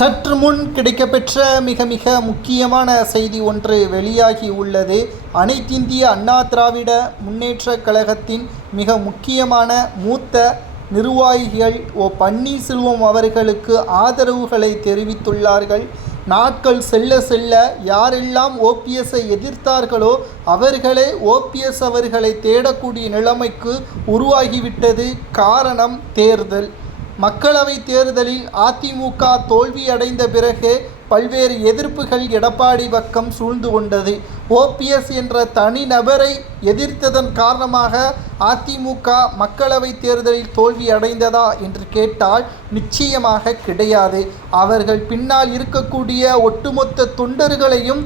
சற்று முன் கிடைக்கப்பெற்ற மிக மிக முக்கியமான செய்தி ஒன்று வெளியாகி உள்ளது. அனைத்திந்திய அண்ணா திராவிட முன்னேற்றக் கழகத்தின் மிக முக்கியமான மூத்த நிர்வாகிகள் ஓ பன்னீர்செல்வம் அவர்களுக்கு ஆதரவுகளை தெரிவித்துள்ளார்கள். நாட்கள் செல்ல செல்ல யாரெல்லாம் ஓபிஎஸ்ஸை எதிர்த்தார்களோ அவர்களே ஓபிஎஸ் அவர்களை தேடக்கூடிய நிலைமைக்கு உருவாகிவிட்டது. காரணம் தேர்தல். மக்களவை தேர்தலில் அதிமுக தோல்வியடைந்த பிறகு பல்வேறு எதிர்ப்புகள் எடப்பாடி பக்கம் சூழ்ந்து கொண்டது. ஓபிஎஸ் என்ற தனிநபரை எதிர்த்ததன் காரணமாக அதிமுக மக்களவை தேர்தலில் தோல்வி அடைந்ததா என்று கேட்டால் நிச்சயமாக கிடையாது. அவர்கள் பின்னால் இருக்கக்கூடிய ஒட்டுமொத்த தொண்டர்களையும்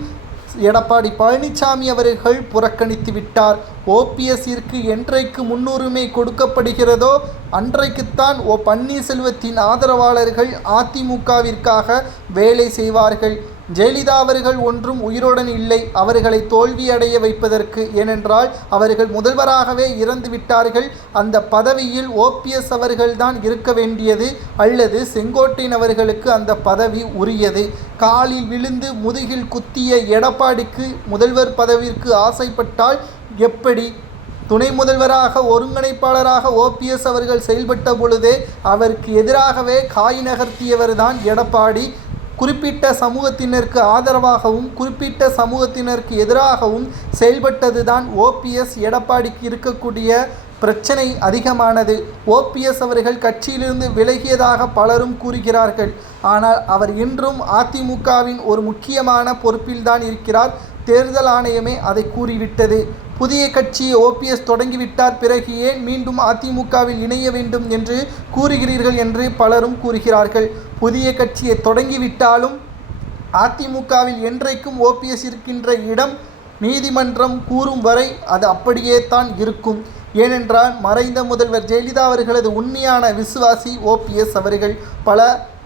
எடப்பாடி பழனிசாமி அவர்கள் புறக்கணித்து விட்டார். ஓபிஎஸ்ஸிற்கு என்றைக்கு முன்னுரிமை கொடுக்கப்படுகிறதோ அன்றைக்குத்தான் ஓ பன்னீர்செல்வத்தின் ஆதரவாளர்கள் அதிமுகவிற்காக வேலை செய்வார்கள். ஜெயலலிதா அவர்கள் ஒன்றும் உயிருடன் இல்லை. அவர்களை தோல்வியடைய வைப்பதற்கு ஏனென்றால் அவர்கள் முதல்வராகவே இறந்து விட்டார்கள். அந்த பதவியில் ஓபிஎஸ் அவர்கள்தான் இருக்க வேண்டியது அல்லது செங்கோட்டையன் அவர்களுக்கு அந்த பதவி உரியது. காலில் விழுந்து முதுகில் குத்திய எடப்பாடிக்கு முதல்வர் பதவிற்கு ஆசைப்பட்டால் எப்படி? துணை முதல்வராக ஒருங்கிணைப்பாளராக ஓபிஎஸ் அவர்கள் செயல்பட்ட பொழுதே அவருக்கு எதிராகவே காய் நகர்த்தியவர் தான் எடப்பாடி. குறிப்பிட்ட சமூகத்தினருக்கு ஆதரவாகவும் குறிப்பிட்ட சமூகத்தினருக்கு எதிராகவும் செயல்பட்டது தான் ஓபிஎஸ் எடப்பாடிக்கு இருக்கக்கூடிய பிரச்சனை அதிகமானது. ஓபிஎஸ் அவர்கள் கட்சியிலிருந்து விலகியதாக பலரும் கூறுகிறார்கள். ஆனால் அவர் இன்றும் அதிமுகவின் ஒரு முக்கியமான பொறுப்பில்தான் இருக்கிறார். தேர்தல் ஆணையமே அதை கூறிவிட்டது. புதிய கட்சியை ஓபிஎஸ் தொடங்கிவிட்டார் பிறகு ஏன் மீண்டும் அதிமுகவில் இணைய வேண்டும் என்று கூறுகிறீர்கள் என்று பலரும் கூறுகிறார்கள். புதிய கட்சியை தொடங்கிவிட்டாலும் அதிமுகவில் என்றைக்கும் ஓபிஎஸ் இருக்கின்ற இடம் நீதிமன்றம் கூறும் வரை அது அப்படியே தான் இருக்கும். ஏனென்றால் மறைந்த முதல்வர் ஜெயலலிதா அவர்களது உண்மையான விசுவாசி ஓபிஎஸ் அவர்கள் பல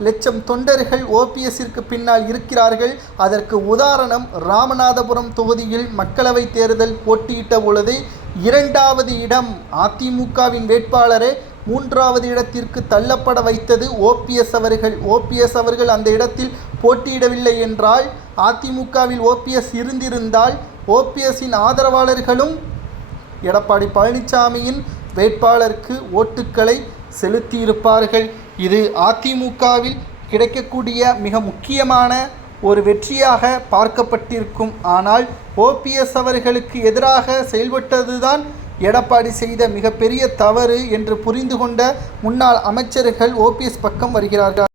லட்சம் தொண்டர்கள் ஓபிஎஸ்ஸிற்கு பின்னால் இருக்கிறார்கள். அதற்கு உதாரணம் ராமநாதபுரம் தொகுதியில் மக்களவை தேர்தல் போட்டியிட்ட பொழுது இரண்டாவது இடம் அதிமுகவின் வேட்பாளரே மூன்றாவது இடத்திற்கு தள்ளப்பட வைத்தது ஓபிஎஸ் அவர்கள். ஓபிஎஸ் அவர்கள் அந்த இடத்தில் போட்டியிடவில்லை என்றால் அதிமுகவில் ஓபிஎஸ் இருந்திருந்தால் ஓபிஎஸ்ஸின் ஆதரவாளர்களும் எடப்பாடி பழனிசாமியின் வேட்பாளருக்கு ஓட்டுக்களை செலுத்தியிருப்பார்கள். இது அதிமுகவில் கிடைக்கக்கூடிய மிக முக்கியமான ஒரு வெற்றியாக பார்க்கப்பட்டிருக்கும். ஆனால் ஓபிஎஸ் அவர்களுக்கு எதிராக செயல்பட்டதுதான் எடப்பாடி செய்த மிகப்பெரிய தவறு என்று புரிந்து கொண்ட முன்னாள் அமைச்சர்கள் ஓபிஎஸ் பக்கம் வருகிறார்கள்.